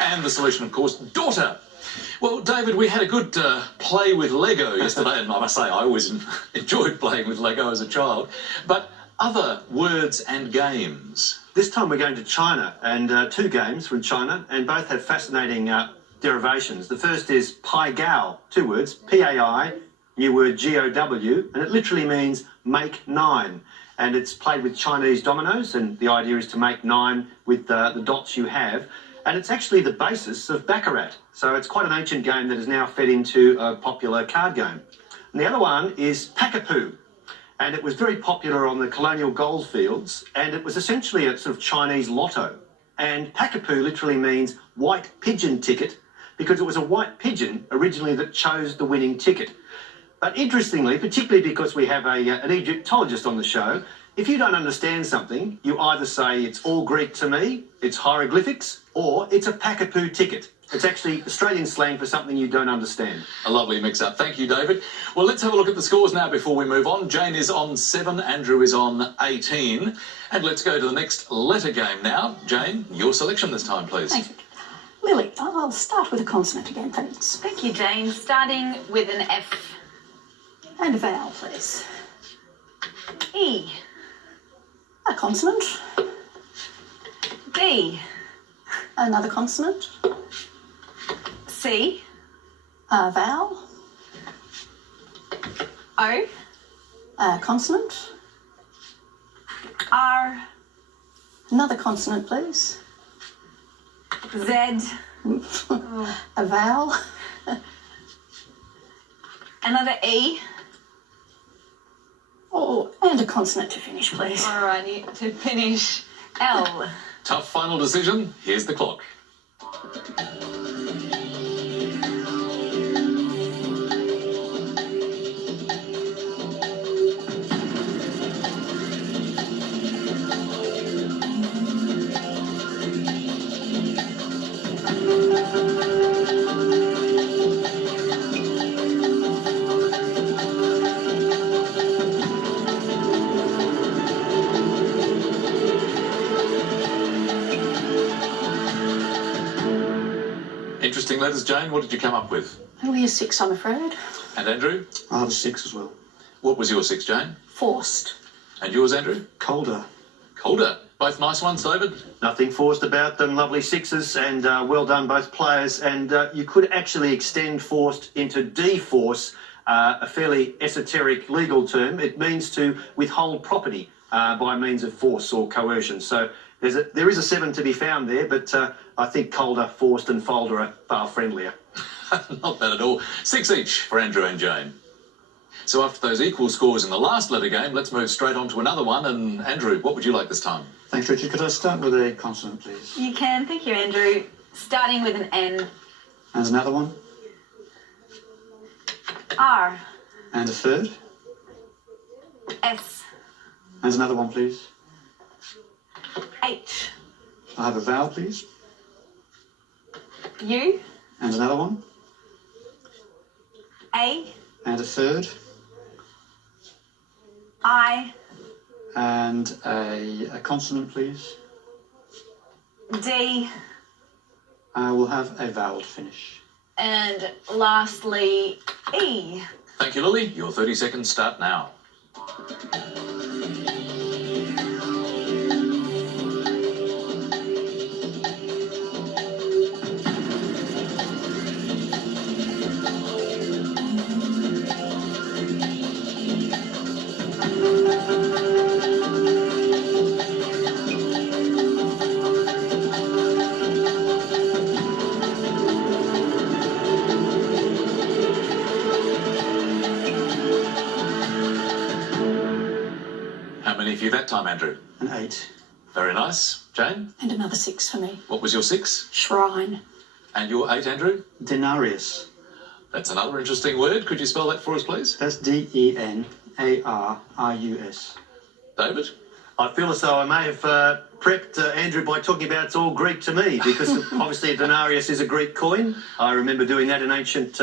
and the solution, of course, daughter. Well, David, we had a good play with Lego yesterday, and I must say I always enjoyed playing with Lego as a child. But other words and games. This time we're going to China, and two games from China, and both have fascinating derivations. The first is Pai Gao, 2 words, P-A-I, new word G-O-W, and it literally means make 9. And it's played with Chinese dominoes, and the idea is to make 9 with the dots you have. And it's actually the basis of Baccarat. So it's quite an ancient game that is now fed into a popular card game. And the other one is Packapoo. And it was very popular on the colonial goldfields, and it was essentially a sort of Chinese lotto. And Packapoo literally means white pigeon ticket, because it was a white pigeon originally that chose the winning ticket. But interestingly, particularly because we have an Egyptologist on the show, if you don't understand something, you either say it's all Greek to me, it's hieroglyphics, or it's a Packapoo ticket. It's actually Australian slang for something you don't understand. A lovely mix-up. Thank you, David. Well, let's have a look at the scores now before we move on. Jane is on 7, Andrew is on 18. And let's go to the next letter game now. Jane, your selection this time, please. Thanks, Richard. Lily, I'll start with a consonant again, thanks. Thank you, Jane. Starting with an F. And a vowel, please. E. A consonant. B. Another consonant. C. A vowel. O. A consonant. R. Another consonant, please. Z. A vowel. Another E. Oh, and a consonant to finish, please. Alrighty, to finish, L. Tough final decision. Here's the clock. Interesting letters, Jane. What did you come up with? Only a 6, I'm afraid. And Andrew? I have a 6 as well. What was your 6, Jane? Forced. And yours, Andrew? Colder. Colder. Both nice ones, David? Nothing forced about them, lovely 6s, and well done both players. And you could actually extend forced into deforce, a fairly esoteric legal term. It means to withhold property by means of force or coercion. So there is a 7 to be found there, but I think colder, forced and folder are far friendlier. Not bad at all. 6 each for Andrew and Jane. So after those equal scores in the last letter game, let's move straight on to another one. And Andrew, what would you like this time? Thanks, Richard. Could I start with a consonant, please? You can, thank you, Andrew. Starting with an N. And another one? R. And a third? S. And another one, please? H. I have a vowel, please? U. And another one? A. And a third? I. And a consonant, please? D. I will have a vowel to finish. And lastly, E. Thank you, Lily. Your 30 seconds start now. How many for you that time, Andrew? An 8. Very nice. Jane? And another 6 for me. What was your 6? Shrine. And your 8, Andrew? Denarius. That's another interesting word. Could you spell that for us, please? That's D-E-N-A-R-I-U-S. David? I feel as though I may have prepped Andrew by talking about it's all Greek to me, because obviously a denarius is a Greek coin. I remember doing that in ancient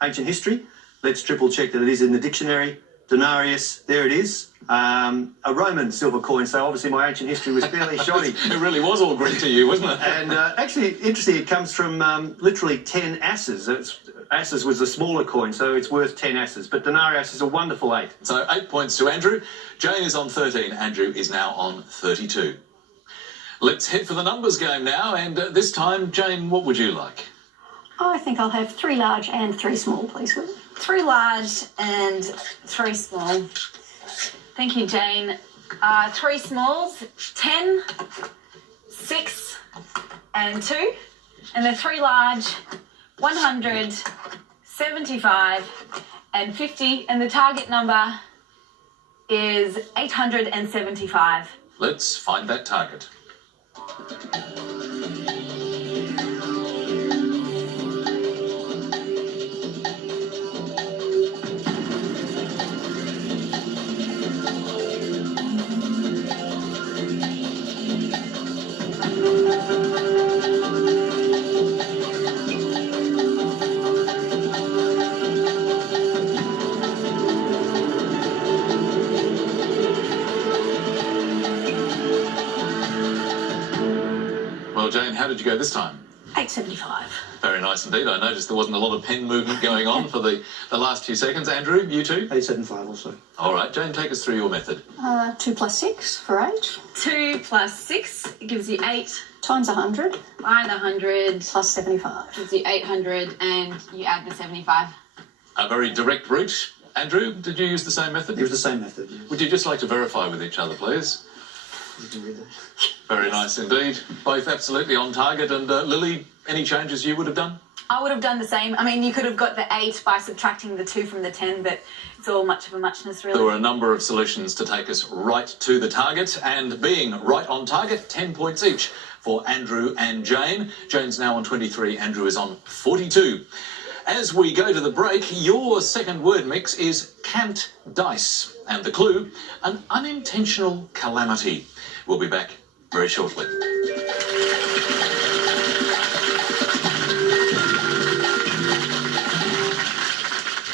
history. Let's triple check that it is in the dictionary. Denarius, there it is. a Roman silver coin, so obviously my ancient history was fairly shoddy. It really was all Greek to you, wasn't it? And actually, interesting, it comes from literally 10 asses. Asses was the smaller coin, so it's worth 10 asses. But denarius is a wonderful 8. So 8 points to Andrew. Jane is on 13. Andrew is now on 32. Let's head for the numbers game now. And this time, Jane, what would you like? I think I'll have 3 large and 3 small, please, Will. 3 large and 3 small. Thank you, Jane. 3 smalls, 10, 6, and 2. And the 3 large, 100, 75, and 50. And the target number is 875. Let's find that target. Well, Jane, how did you go this time? 875. Very nice indeed. I noticed there wasn't a lot of pen movement going on for the last few seconds. Andrew, you too? 875 also. All right, Jane, take us through your method. 2 plus 6 for 8. 2 plus 6 gives you 8. Times 100 Find 100 plus 75. gives you 800, and you add the 75. A very direct route. Andrew, did you use the same method? It was the same method, yes. Would you just like to verify with each other, please? You can read that. Very nice indeed. Both absolutely on target. And Lily, any changes you would have done? I would have done the same. I mean, you could have got the 8 by subtracting the 2 from the 10, but it's all much of a muchness, really. There were a number of solutions to take us right to the target, and being right on target, 10 points each for Andrew and Jane. Jane's now on 23, Andrew is on 42. As we go to the break, your second word mix is cant dice, and the clue, an unintentional calamity. We'll be back very shortly.